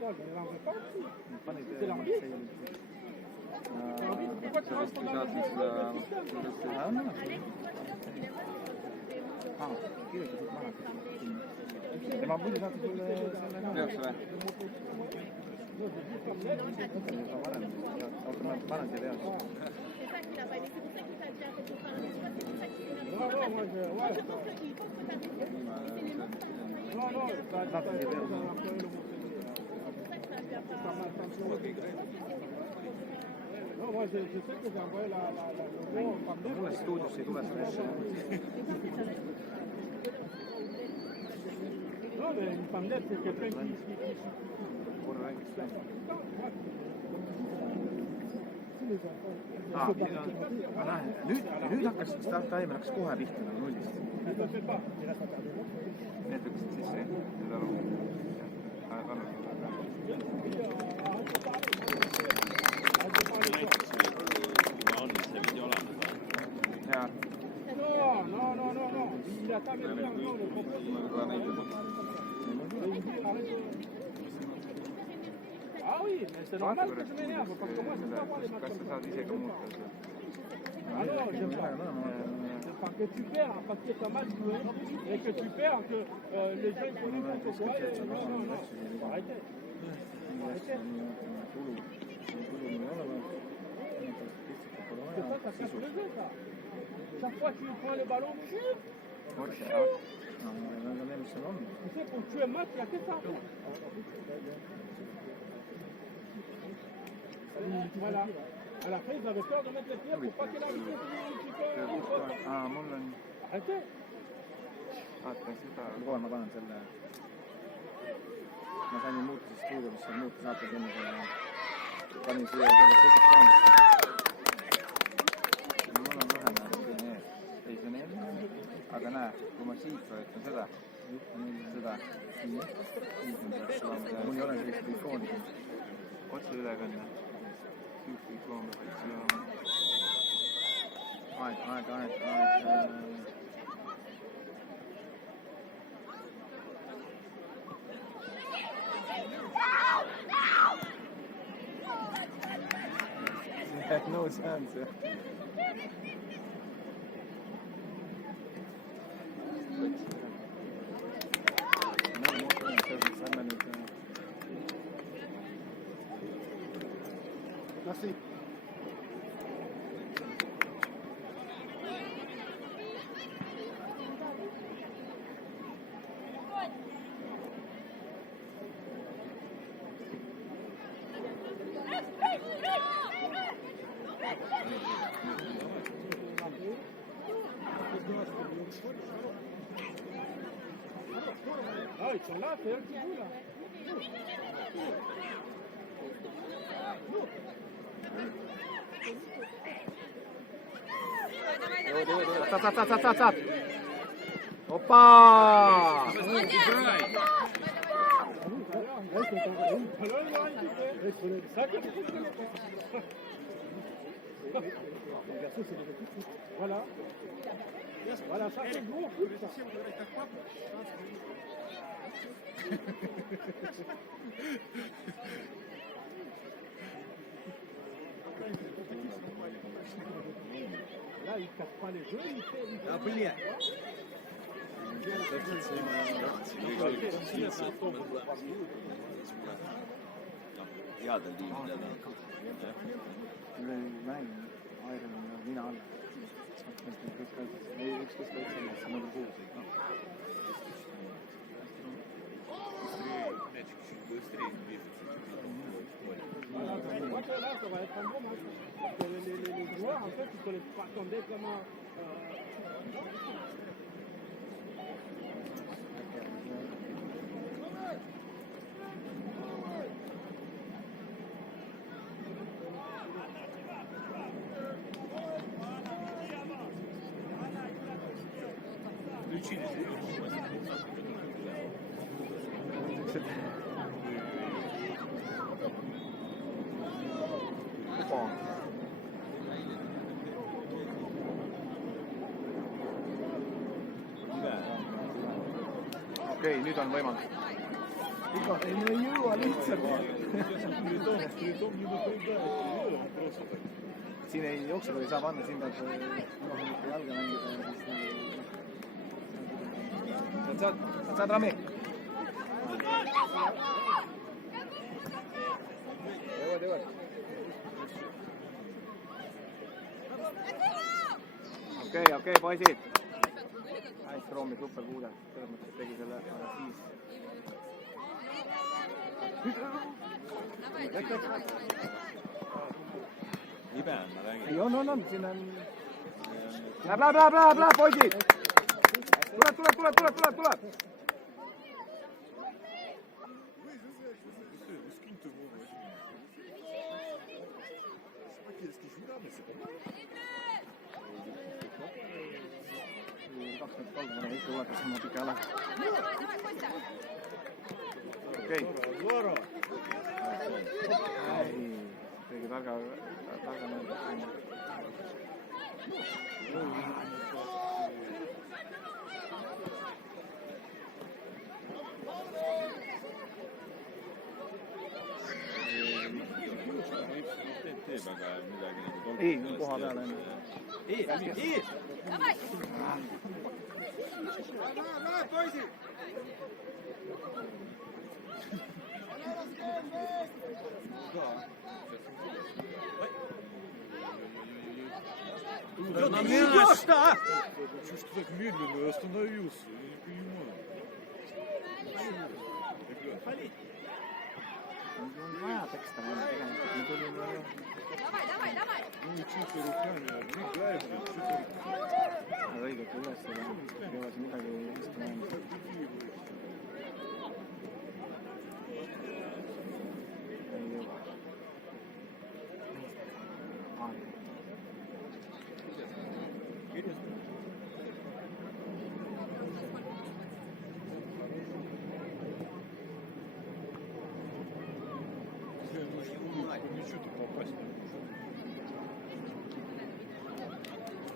moi, je ne l'envoie pas aussi. Panid C'est l'arbitre. Pourquoi tu restes dans le kirjutatud maha. Tema muidu saate sulle peaks või? Ma panen teile jaoks. Non, moi je sais que j'ai envoyé la mulle stuudiosse ei tule seda asja. Non, mais une femme nette, c'est quelqu'un qui... Korra räägiks läbi. Nüüd hakkas Start-Time hakkas kohe pihta nullist. Need võiksid sisse seda lugu. Non. Il a pas mis encore le propos. Ah oui, mais c'est normal que je m'énerve, parce que moi je ne peux pas voir les matchs comme ça. Ah non, j'aime pas. Parce que tu perds, parce que t'as mal joué, et que tu perds, que les gens sont venus contre toi, non. Arrêtez. C'est ça, ça casse le jeu, ça. Chaque fois que tu prends le ballon, chut. Tu sais, pour tuer un match, il n'y a que ça. Voilà. À la fin, ils avaient peur de mettre les pieds pour pas qu'il arrive un petit peu. Mul on... Arrêtez. Vaata seda... Kohe ma panen selle... Ma sain ju muuta siis stuudio, mis on muuta saates enne seda... Panin siia selle sesik saamist. Mul on vähem siin ees. Ei, see on ees. Aga näe, kui ma siit võetan seda... Mul ei ole sellist telefooni. Otse ülekanne. Aeg. No chance. Merci. Ah, ils sont là, c'est eux qui jouent là. Tsat. Опа! Voilà. Voilà, ça c'est gros. Là, il ne casse pas les jeux, il fait... Headel tiimidel Airon ja mina all. Üksteist kaitsemees, see on kuus. Moi, là, ça va être un bon match. Parce que les joueurs, en fait, ils ne se attendaient vraiment... Okei, nüüd on võimalus. Ei me ei jõua lihtsalt. Siin ei jooksu ei saa panna, siin peab jalga mängida ja siis... Saad Rami? Okei, poisid. Hästi Roomi super kuude. Selles mõttes tegi selle aga siis. Libe on, ma räägin. Ei, on. Siin on... Läheb, poisid! Tuleb! Okei. Kõige targa ei, koha peale enne. Не идешь, да? Чё ж ты так медленно остановился? Я не понимаю. Давай. Ну, что ты руками, отбегай, блин, что ты... Õiget üles ei ole siin midagi istuma.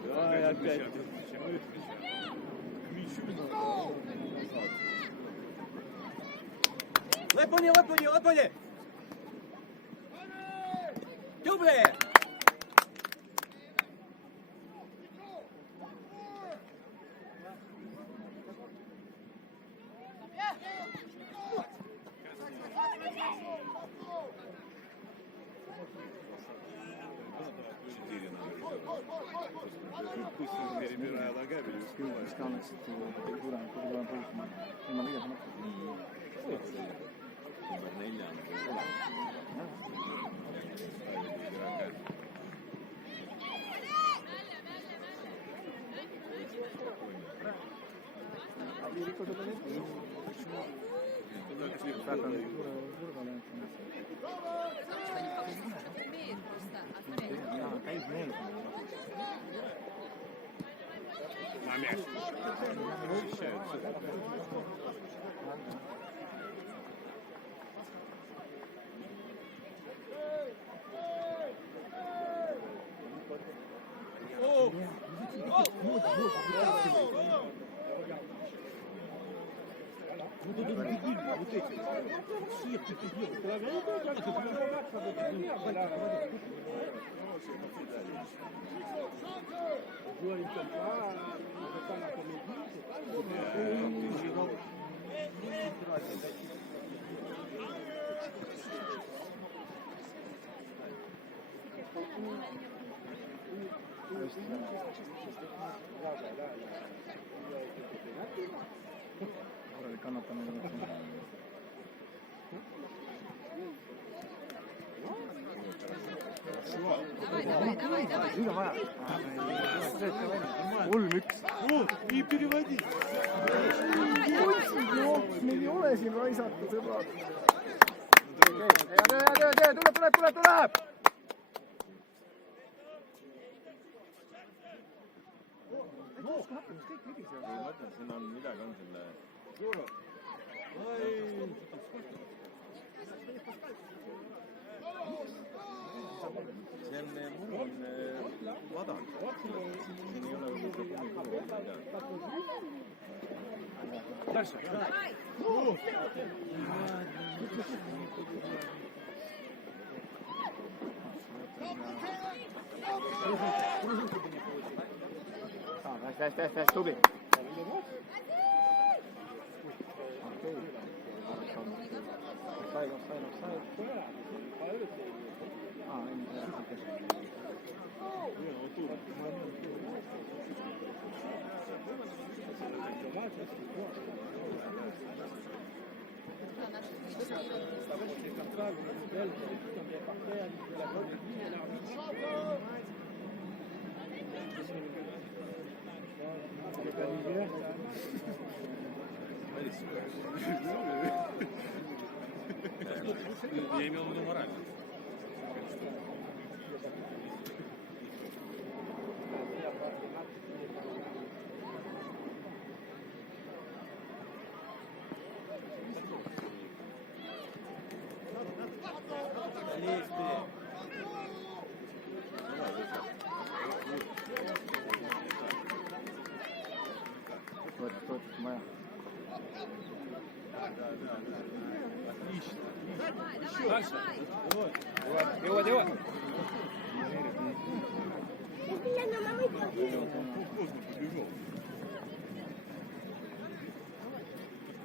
Давай опять. К мячу Лепони! Добре! Пусть он, перебирая ногами, не успевает. Kannaksid kuulema põlkuma. Ilma liiga Number 4 Не переводи. Meil ei ole siin raisata, sõbrad. Tuleb! Ma mõtlen, siin on midagi on selle... See on mul on vadag. Siin ei ole kumikulu. дальше. Täis, tubi. Okei. Offside. Я имел в виду морально. Toetus maja. Дальше. Jõuad. Поздно побежал.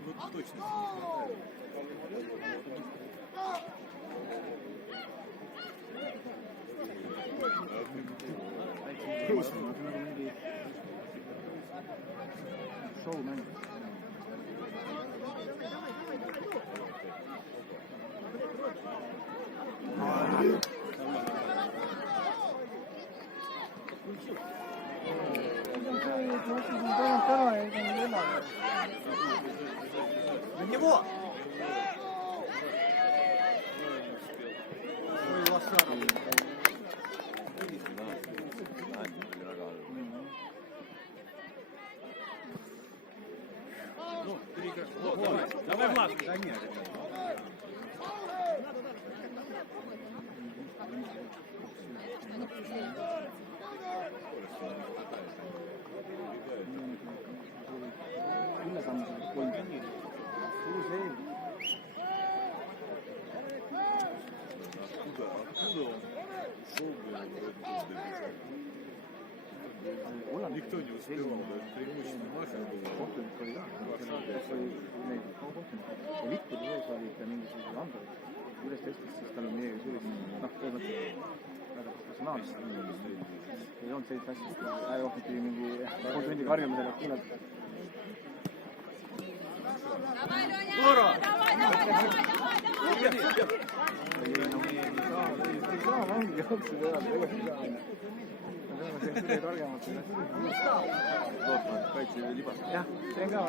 Вот точно. Nagu mingi showmäng. На него! Ой, лошара. Ну, давай, Влад. Да нет. Откуда он шел, никто не успевал, да, преимущественно Мафия была. Vittu ees olid ja mingisugused andmed. Kuidas ta ütles, siis tal on meiega suuri, põhimõtteliselt väga professionaalselt. Ei olnud sellist asja, et jooksid mingi tundi karjumisele, et kuuled. Ei saa mängi jooksu teha, tegelikult ei saa. Me peame siin kõige targemalt. Lootma, et kaitse libas. Jah, see on ka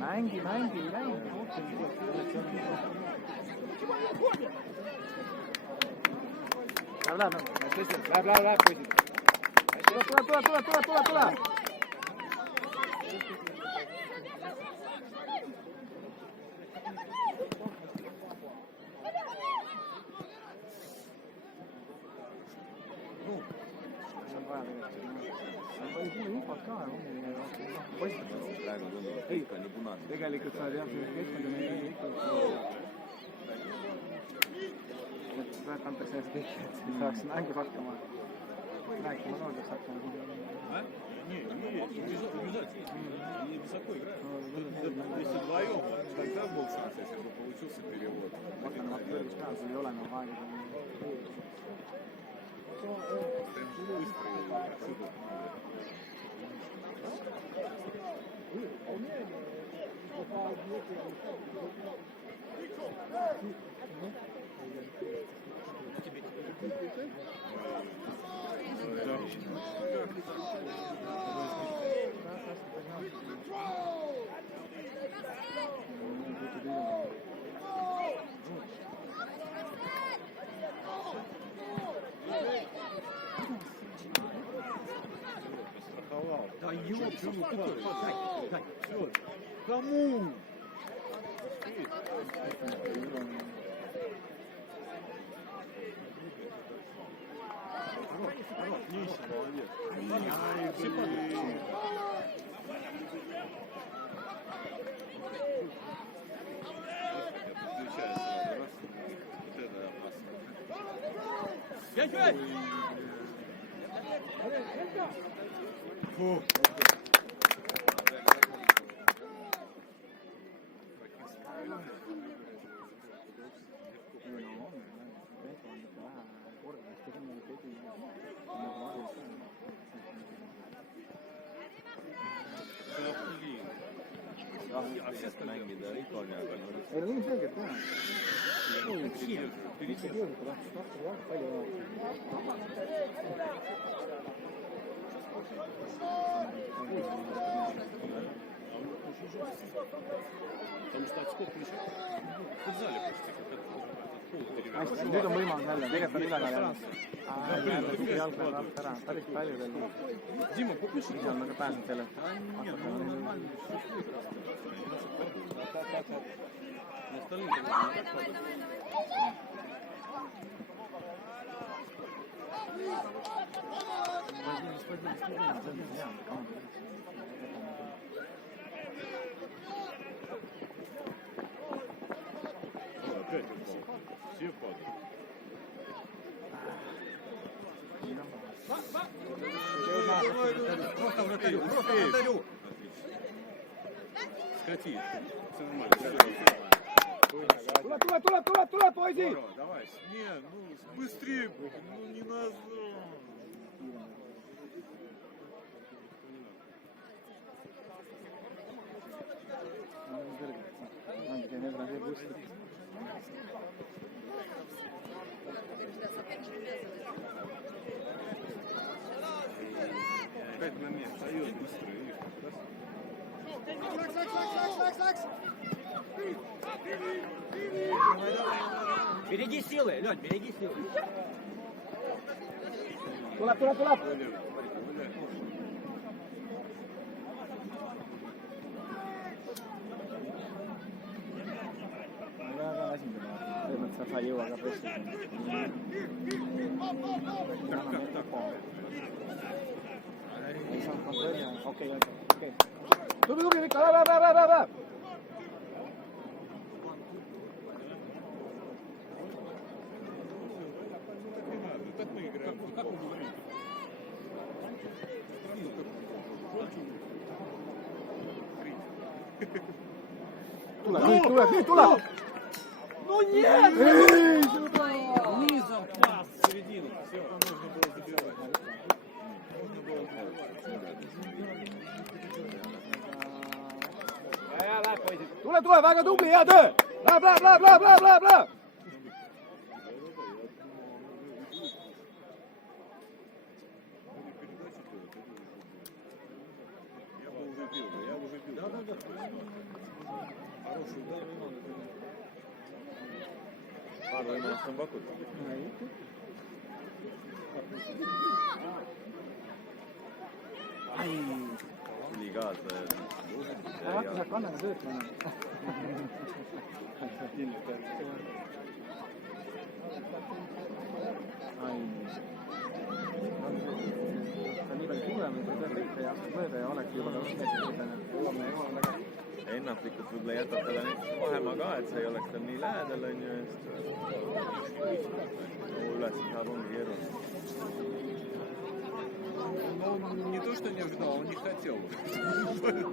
mängi. Läheb, poisid. Tule. Infot ka, Praegu tundub, et kõik on nii punane. tegelikult sa tead, et keskendume ikka. Et praegu antakse need kõik, et saaks mängu hakkama. Rääkima noordes hakkama. Не обязательно. Они высоко играют. Если вдвоем, тогда был шанс, если бы получился перевод. Ei ole enam aega. Да ёп, дай. Кому? Отлично, молодец. Ай, блин. mängida Ikooniaga. Ei no ilmselgelt jah. Mitte kiusata tahtis palju Потому что отскок мяча в зале почти как пол перевел. hästi, nüüd on võimalus jälle, tegelikult on ülekaal jälle. Jalg läheb alt ära, päris palju veel. Дима, попиши. Ise on nagu pääsenud sellest. Опять упал. Все падают. Просто вратарю, просто вратарю. Скати. Все нормально. Tuleb, poisid! Здорово, давай. Не, ну быстрее. Ну не назад. Опять момент. Встает быстро. Береги силы, Лёнь, береги силы. Tuleb! Väga esindama, selles mõttes, et sa ei jõua ka pressida. Ei saanud kontrolli, okei. Tubli, Mikko, läheb! Так мы играем в футбол. Tuleb! Ну нет! Низом пас в середину. Все, нужно было забивать. Нужно было забивать. Tule, väga tubli, hea töö! Läheb! Я уже бил. Хороший удар. Пару ennast on pakutud. Nii kaasa. Ära hakka sealt kannega töötama. Ta nii palju tugev, et ta teeb ja mööda ja oleks juba ennatlikult võib-olla jätab talle näiteks vahemaa ka, et see ei oleks tal nii lähedal, on ju, üles saab, ongi keeruline. Но он не то, что не ожидал, он не хотел. Быстрее.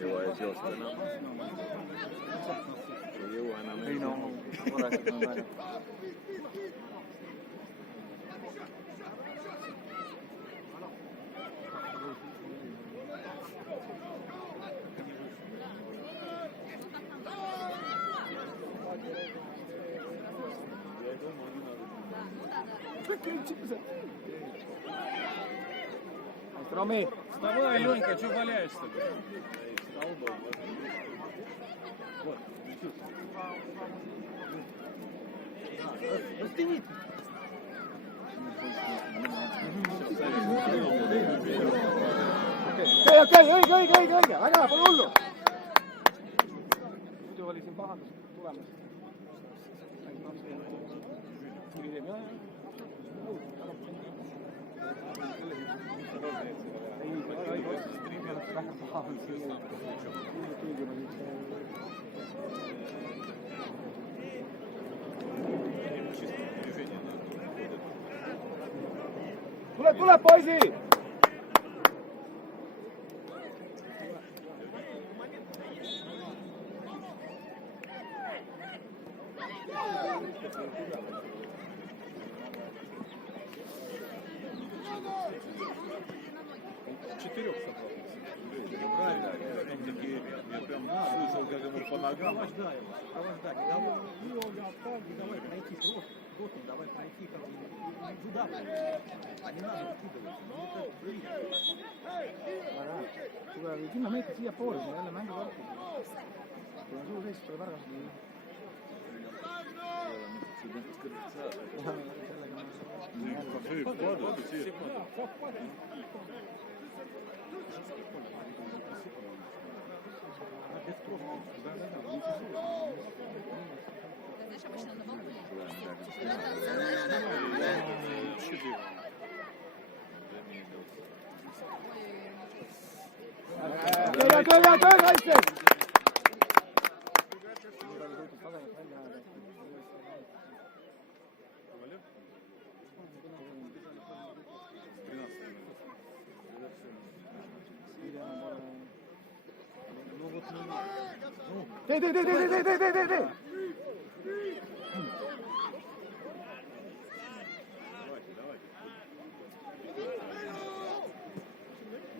Jõua ees joosta enam. Ei jõua enam. Ei no, korralikult on väga. Роми! Вставай, Ленька, что валяешься? Вот. Hea õige, väga hea, pole hullu. Muidu oli siin pahandus tulemas. Tuleb poisi! Четырех собрал. Правильно. Такие, я прям слышал, как ему по ногам. Провождай, давай пройти просто, давай пройти как бы туда, а не надо выкидывать. Tule 10 meetrit siia poole, kui jälle mängu võrku. Kui on suur seis, tuleb ära. Töö, kaitses! Tee!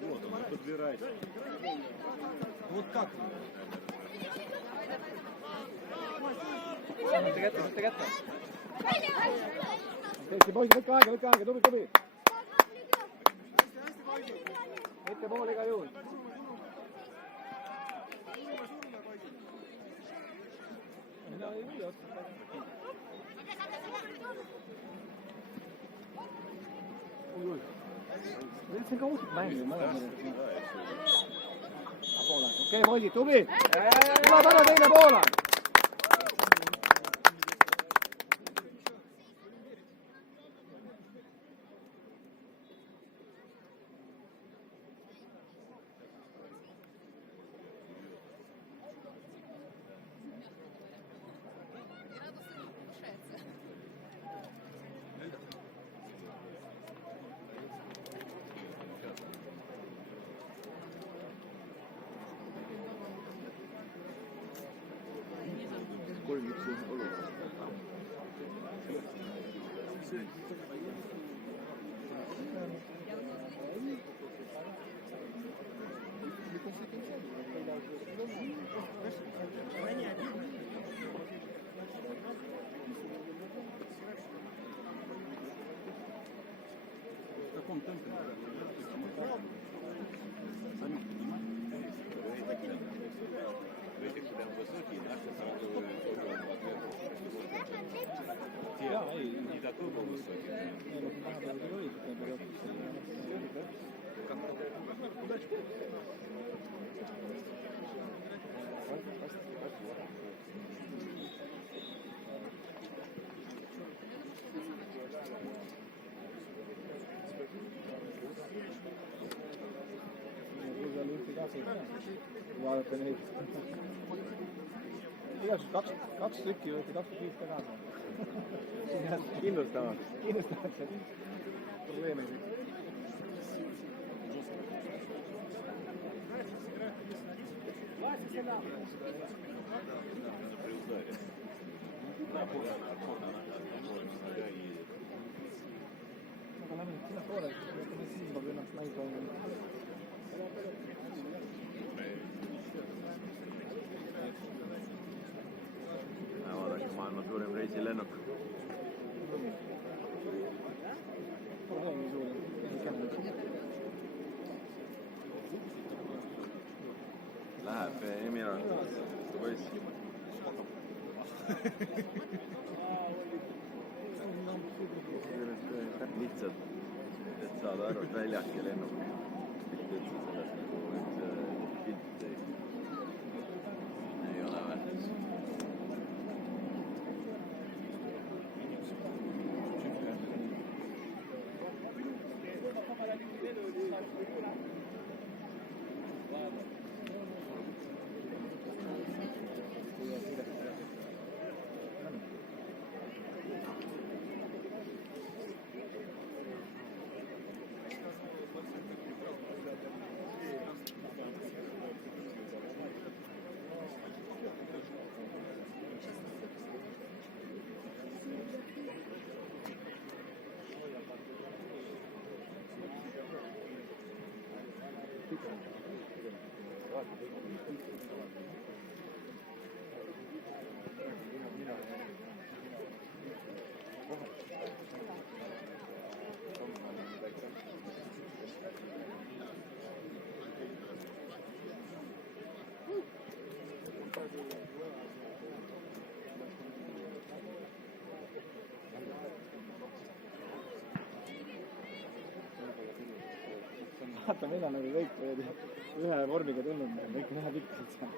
Вот он, подбирайся. Вот как? Võtte kätte. Tõesti, poisid, võtke aega, tubli. Ettepoole iga juhul. See on ka uut mängu, okei, poisid, tubli! Tuleb ära teine poole! В каком темпе? Эти прям высокие, наши сразу не такой был высокий. Vaadata neid. Igasugused kaks tükki võeti 25 tagasi. Kindlustamaks. Probleeme ei teki. Aga lähme sinna poole, siis silmab ennast mängu. Vaadake, maailma suurim reisilennuk. Läheb Emiratidesse, see poiss. Lihtsalt, et saada aru, et väljak ja lennuk. üldse sellest nagu, et pilt ei ole väärtus. Vaata, meil on nagu kõik ühe vormiga tulnud, meil on kõik ühe pikkused seal.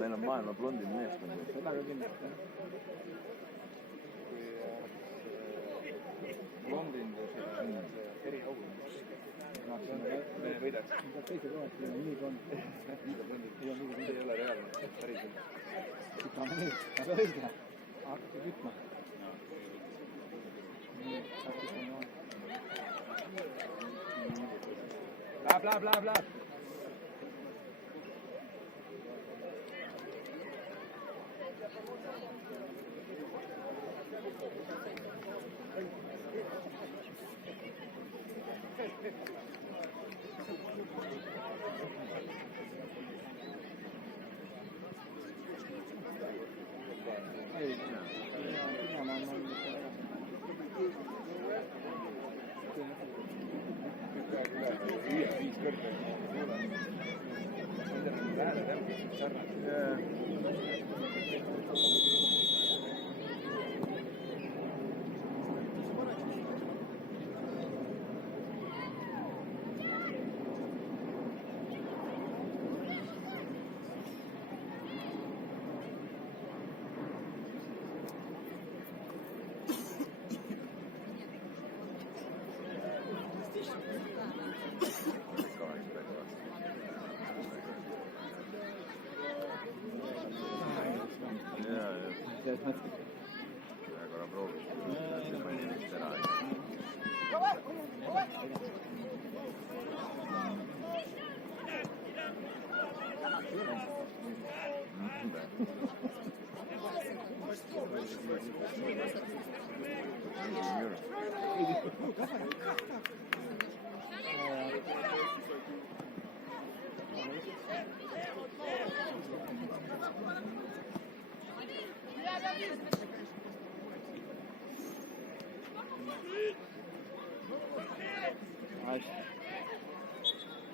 Meil on maailma blondin meeskond. Seda ka kindlasti, jah. Blondin eriaugu. Me võidaks. Teise kohast ei ole nii blond. Liiga blondin. Ei ole reaalne. Päriselt. Kütma meil. Aga õige. Hakake kütma. Läheb.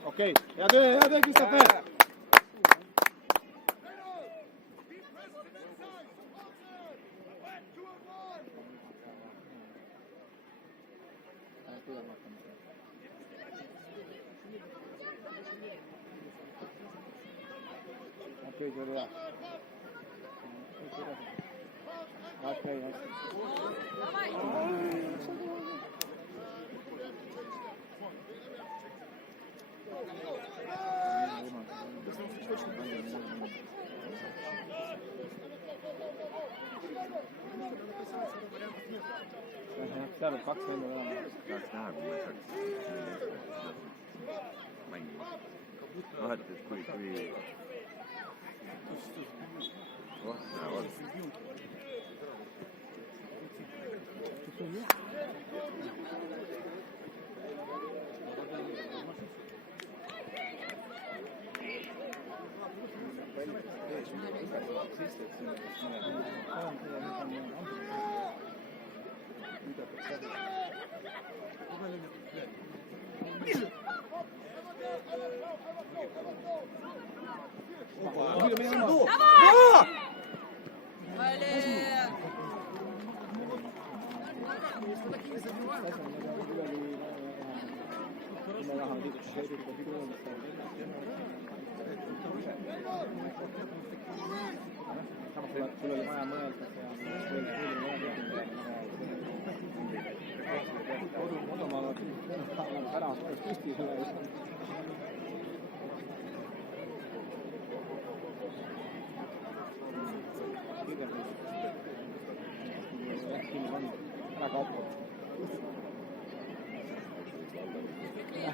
Okei, hea töö, Kristoffer! Okei, see oli hea. Okei, seal on 2 venda olema. Tahaks näha, kui ma saaks mängima. Vahet, et kui... Näevad. sul oli vaja mõelda kodumaal ära püsti sulle. Ära kaotab. Да.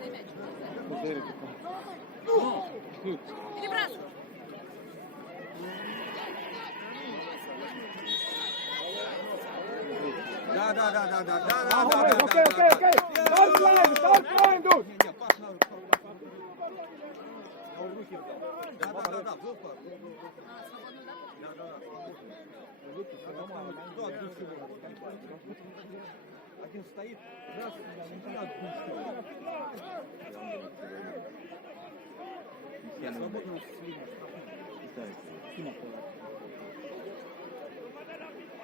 Okei. Start line, dude! Не, пас на руку. Он руки взял. Да, был пас. Да. Один стоит, раз, начинает свободно слима.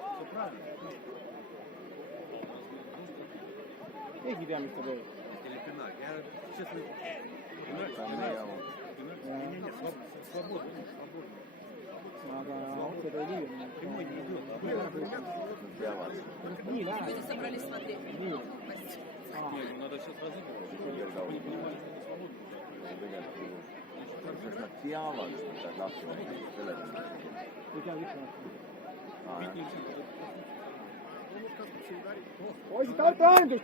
Все правильно. Keegi ei tea, mis ta teeb. Или пенальти. Я, честно, свободно. Aga otseid ei liiga. Прямой не идет. Nii läheb. Люди собрались смотреть. Nii. Надо сейчас разыгрывать. Nad teavad, et nad lahti selle Ei tea, miks nad. Poisid, start line, dude!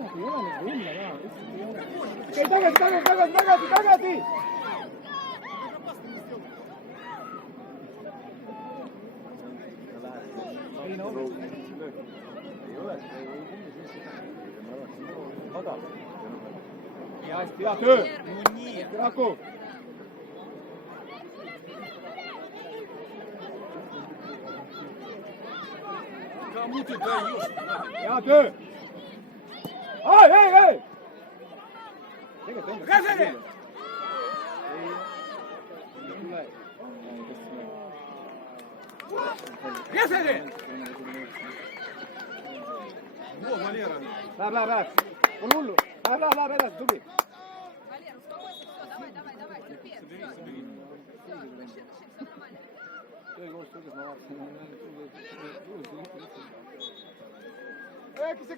Ei ole nagu õnne ka. Okei, tagasi! Ei no, ei ole. Madal. Hea töö! Raku! Кому ты даешь? Hea töö! Ei! Газели! Газели! Во, Валера! Läheb. Pole hullu. Läheb edasi, tubli. Валер, успокойся, все, давай, терпец, все. Вообще, все нормально.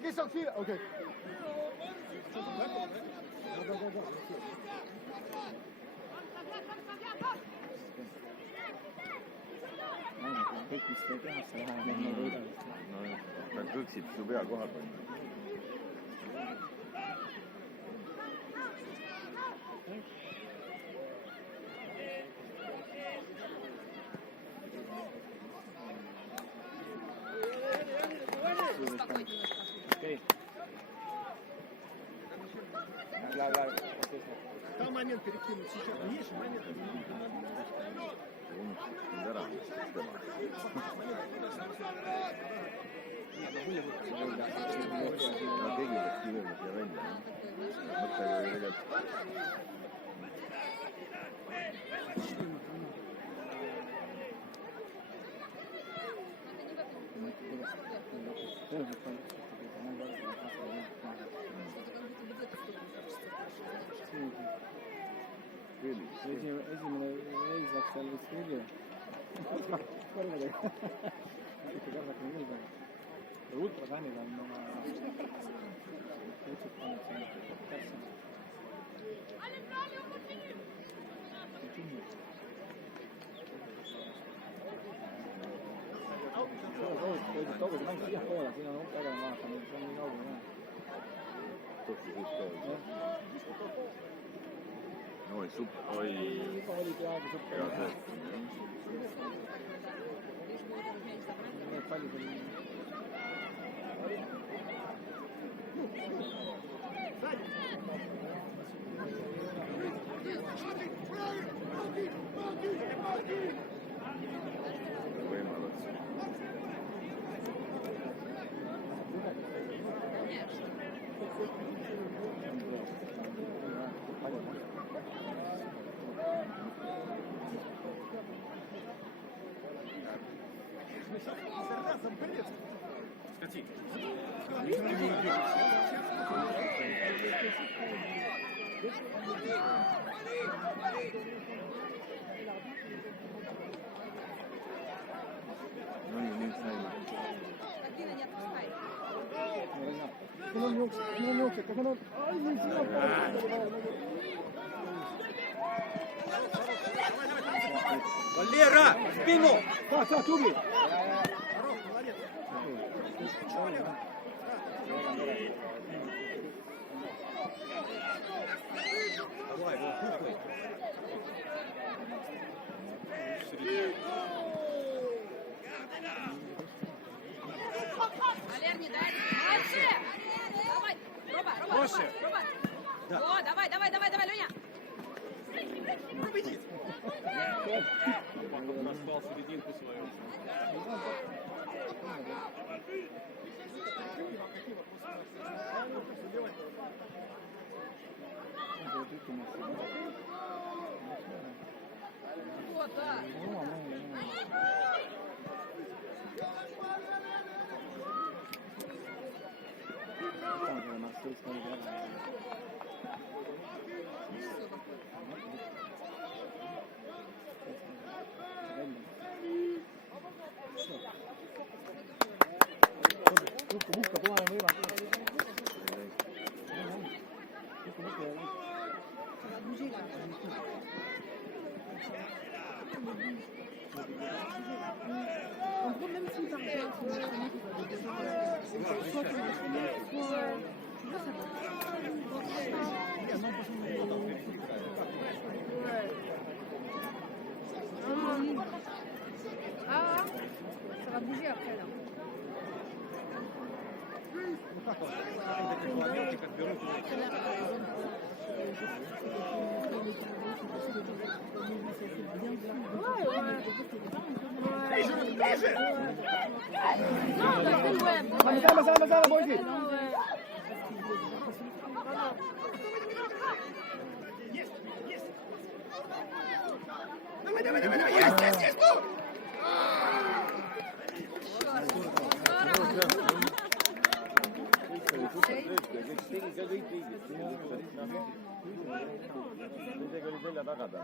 Kes saab siia? Okei. Kõik, mis te tehakse, läheb nii võidavaks. Nad kõksid su pea koha peal. Успокой немножко. Okei. Läheb. Там момент перекинуть сейчас. Видишь, момент. Ära. No keegi läks kiirelt siia välja. Mõte oli tegelikult. Esimene reis läks seal vist rügi. Kõrvedega. Mitte kõrvedega nii palju. Ultrasannid on oma utsud pannud sinna täpselt. Toogud mäng siia poole, siin on väga vaatama, see on nii kaugel näha. Tuhti siit poole. Oi, supp, oi. Juba oli peaaegu supp. Hea see. Need pallid on... Võimalus. Ну, не знаю. Кабина не отпускай. Как он нёкся, как он... Ай, не знаю. Валера, в спину! Так, Туби! Давай, вот, кухай. Валер, не дай. Молодцы! Давай, Роба. О, давай, Леня. Назвал серединку свою. Вот, да. Muhka tuolla on hyvä. En gros, même si t'as rien, soit tu m'as soit... Moi, ça va. Ah, ça va bouger après, là. Sama, poikki! Kuidagi oli selja taga ta.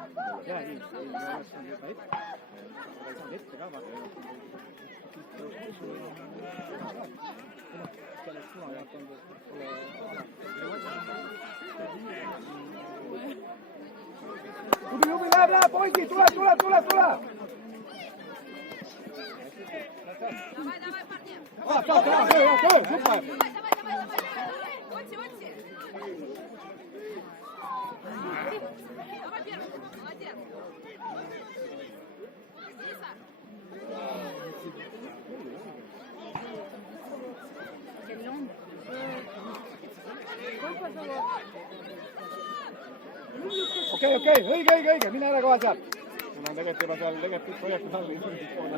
Jaa, ei oleks saanud juba ette. Aga ei saanud ette ka vaata. Kelleks punavalt on Jubi, läheb, poigi, tule! Давай, парни. Super! Давай. Отси. Давай первый. Молодец. Лиса. Quelle langue Okei, õige, mine ära kohe sealt. Mul on tegelikult juba seal kõik projektid all inimesed poole.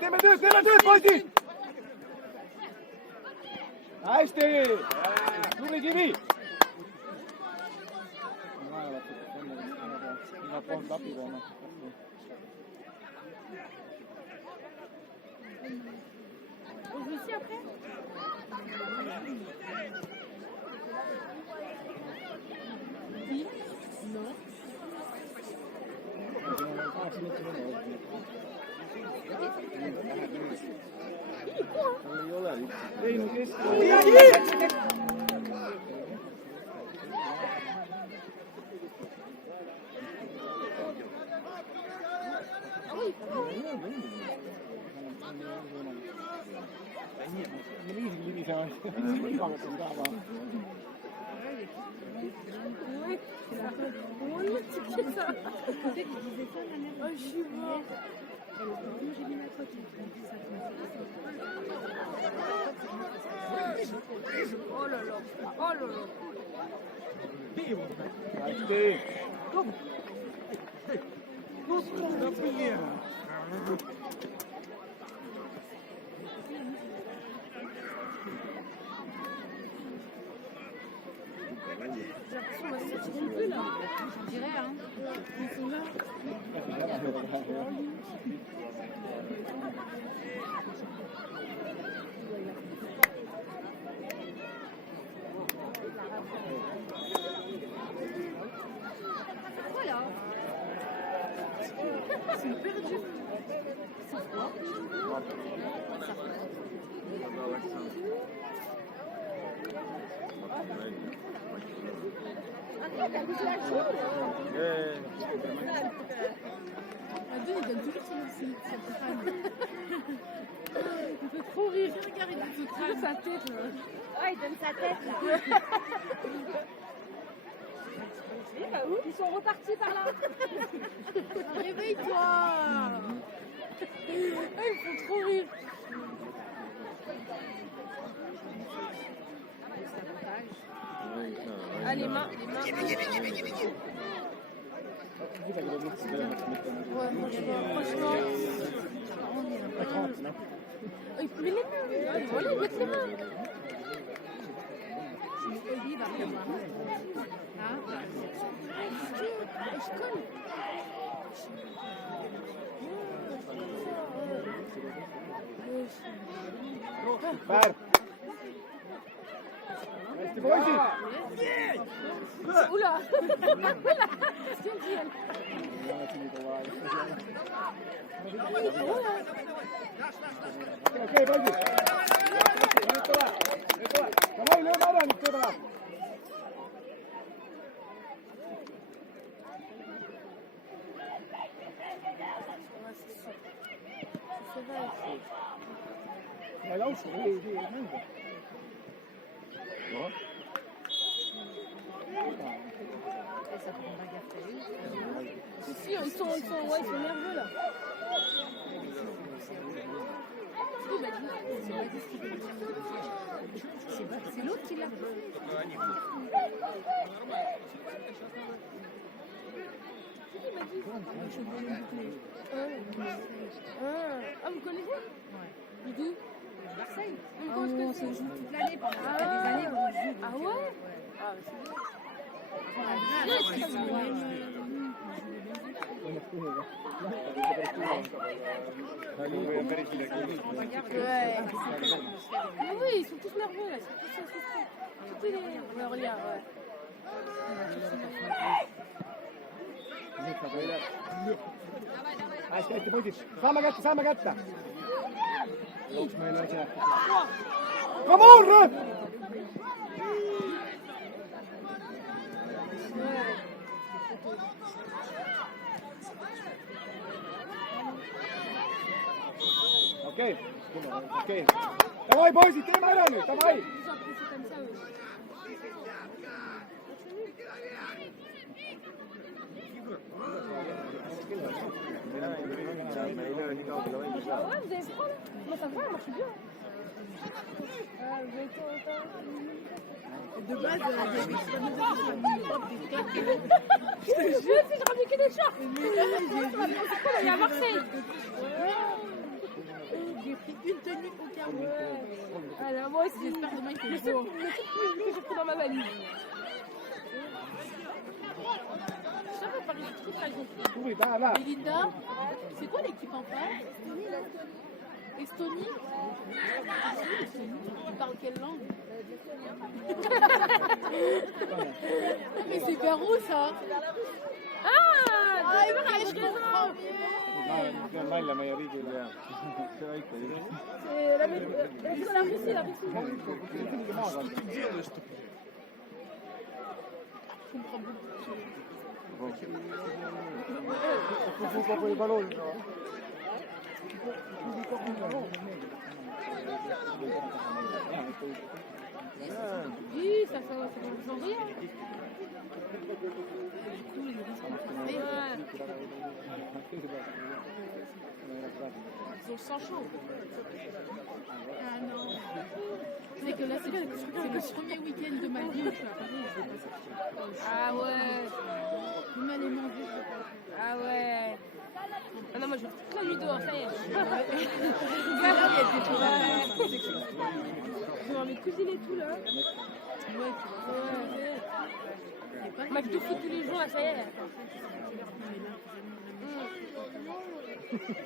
Teeme tööd, poisid! Hästi! Tubli Kivi! Iga poolt api tooma. On joue ici après? Oui. Non. Ei no kestä. Oh là là. On dirait, hein. Ils sont là. Voilà. Ils sont perdus. C'est froid. Abdul, il donne toujours son crâne. Il fait trop rire. Regarde, il donne son crâne. Sa tête. Ouais, il donne sa tête là. Il va où? Ils sont repartis par là. Réveille-toi. Ah, ils font trop rire. Ah, les mains. Ouais, franchement. Mais les mains, voilà, il met les mains. Oli va faire mal. Hein? Je colle. Par. Oula. Qu'est-ce qu'elle dit elle? Ok, vas-y. Давай, Лео, надо, не туда. Ja, luister, hier, Si, ils sont nerveux là. C'est l'autre qui l'a. Ah, vous connaissez? Ouais. D'où? Marseille. On se joue toute l'année pendant des années. Ah ouais? Ah, mais oui, ils sont tous nerveux là, ils sont tous assistés. Tous les... Ouais, regarde, ouais. Aspetta, poi dici. Fammi gatta. Come on! Ok. Давай, бойся, ты марами, давай. Ah ouais, vous avez froid là? Moi ça va, elle marche bien. De base, je te jure, si je ramenais que des shorts. C'est quoi, il y a Marseille. J'ai pris une tenue au cas où. Alors moi aussi, j'espère demain qu'il fait beau. Le truc que j'ai pris dans ma valise. Ça va pas les trucs très gros. Oui, va. Melinda, c'est quoi l'équipe en face? Estonie. Tu parles quelle langue? Mais c'est vers où ça? Ah, je comprends. Ormai la maioria delle La Russie, la Russie. Je comprends beaucoup. un po' di baloni. Oui, ça fait rien. Ils ont le sang chaud. Ah non. C'est que là, c'est le premier week-end de ma vie où je suis à Paris. Je vais pas sortir. Ah ouais. Même aller manger, je vais pas. Ah ouais. Ah non, moi je vais toute la nuit dehors, ça y est. Je vais envie de cuisiner tout là. Ouais. McDo food tous les jours, là, ça y est. De toute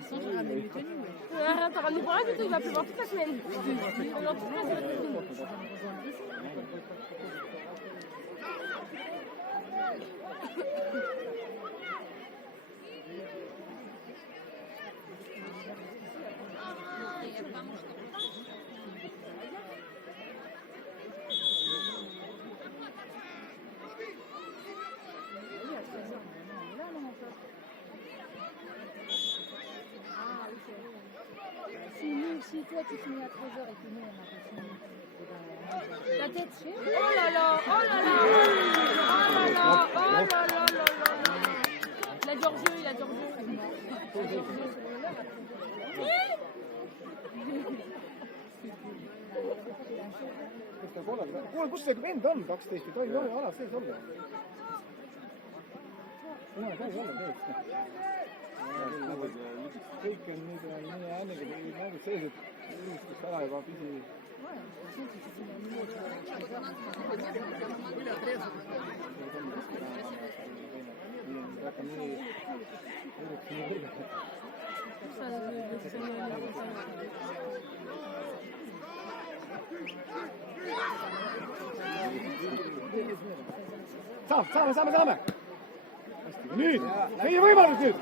façon, je ramène mes tenues. Ouais, t'auras nous voir du tout, il va pleuvoir toute la semaine. Alors, toute la semaine. Si toi tu finis à 13h et que nous on a pas fini, La tête. Oh là là, oh là là, oh là là, oh là là là là. Il a du hors-jeu, il a du hors-jeu. kuule, kus see vend on, 12 või ta ei ole ala sees olla? Mina ei tohi olla täiesti. Kõik on nüüd nii äänega näidud sees, et ülistus ära juba pisi. Hakkab nii Saame! Nüüd! Meie võimalus nüüd!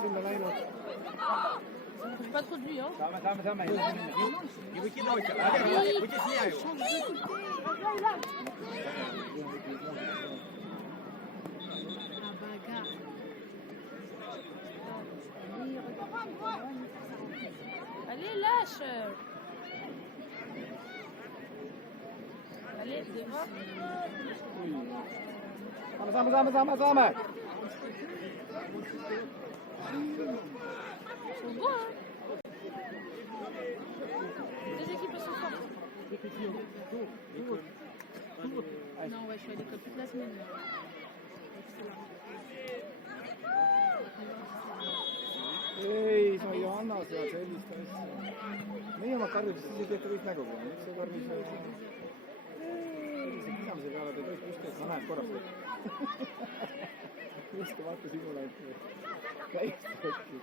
Sinna läinud. Pas trop de lui, hein. Saame. Не выкидывайте, вытесняю. Allez, lâche. Allez, devant. Saame! C'est beau, hein. Les équipes sont fortes. Non, ouais, je suis à l'école toute la semaine. Ei, sa ei anna seal sellist asja. Meie oma karjudes siis ei tehta kõik nägu peale. Miks see karjus sellise pidamise peale ta kõik just teeb. Ma näed korras teeb. Just vaata sinule, et täiesti võttis.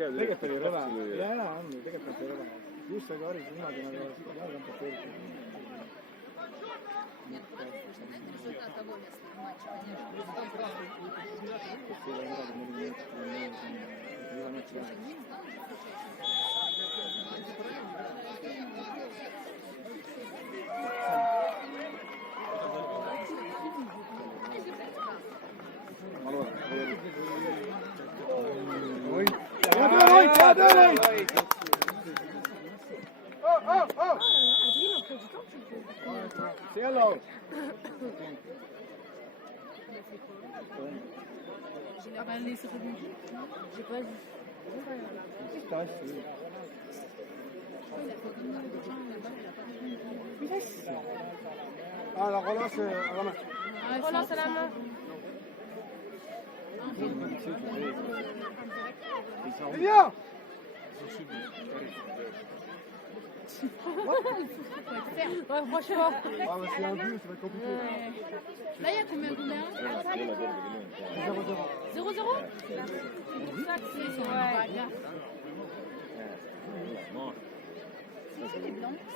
Tegelikult oli rõve. Jaa, on. Tegelikult oli rõve. Just see karjus niimoodi nagu jalga amputeeritud. C'est alors. Ah bah, les secondes. J'ai pas vu. Ah, la relance à la main. Relance à la main. Viens! Ouais, franchement. Ah, bah, c'est un but, ça va être compliqué. Là, il y a combien? 0-0. 0-0? C'est pour ça que c'est sur la bagarre.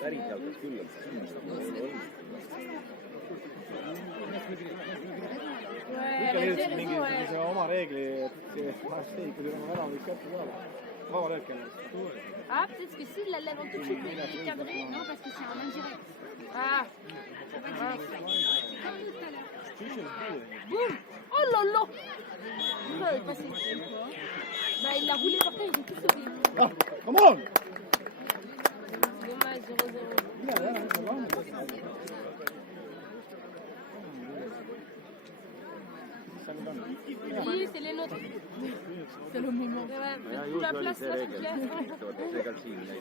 Väriselt küll, et mingi oma reegli, et see vahest ei, kui teil on ära, võiks kätte saada. Vaba löök ennast. Ah, peut-être que s'il la lève en tout de suite, il est cadré. Non, parce que c'est un indirect. Ah. Boum. Oh là là. Il est passé. Bah, il l'a roulé par terre, ils ont tous sauvé. Ah, come on! Dommage, 0-0. Oui, c'est les nôtres. C'est le moment. Ouais, toute la place là, c'est clair. Se calcini da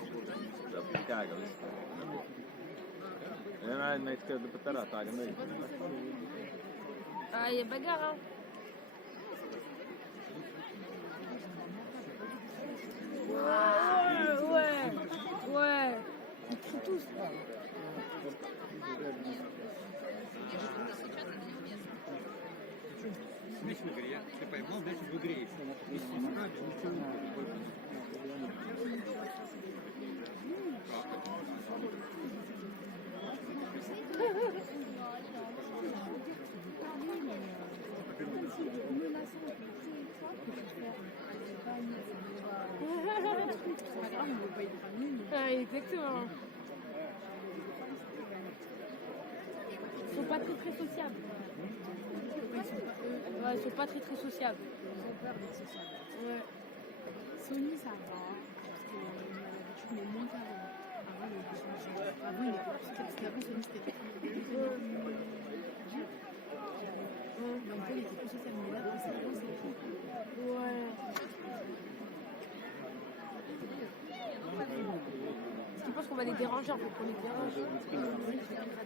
Chicago. Näit lõpeta ära, et aeg on õige. Ah, il y a bagarre, hein. Ouais. Ils crient tous. Смешно говоря, я ты поймал, дальше в игре. Если не правда, ничего не Exactement. Ils sont pas très sociables. Ouais, ils sont pas très sociables. Ils ont peur d'être sociables. Ouais. Sony, ça va. Parce que l'habitude, mais moins qu'avant. Avant, il était parce qu'avant, Sony, c'était donc, il était plus social, mais là, c'est vraiment c'est. Ouais. Parce qu'ils pensent qu'on va les déranger, en fait, qu'on les dérange.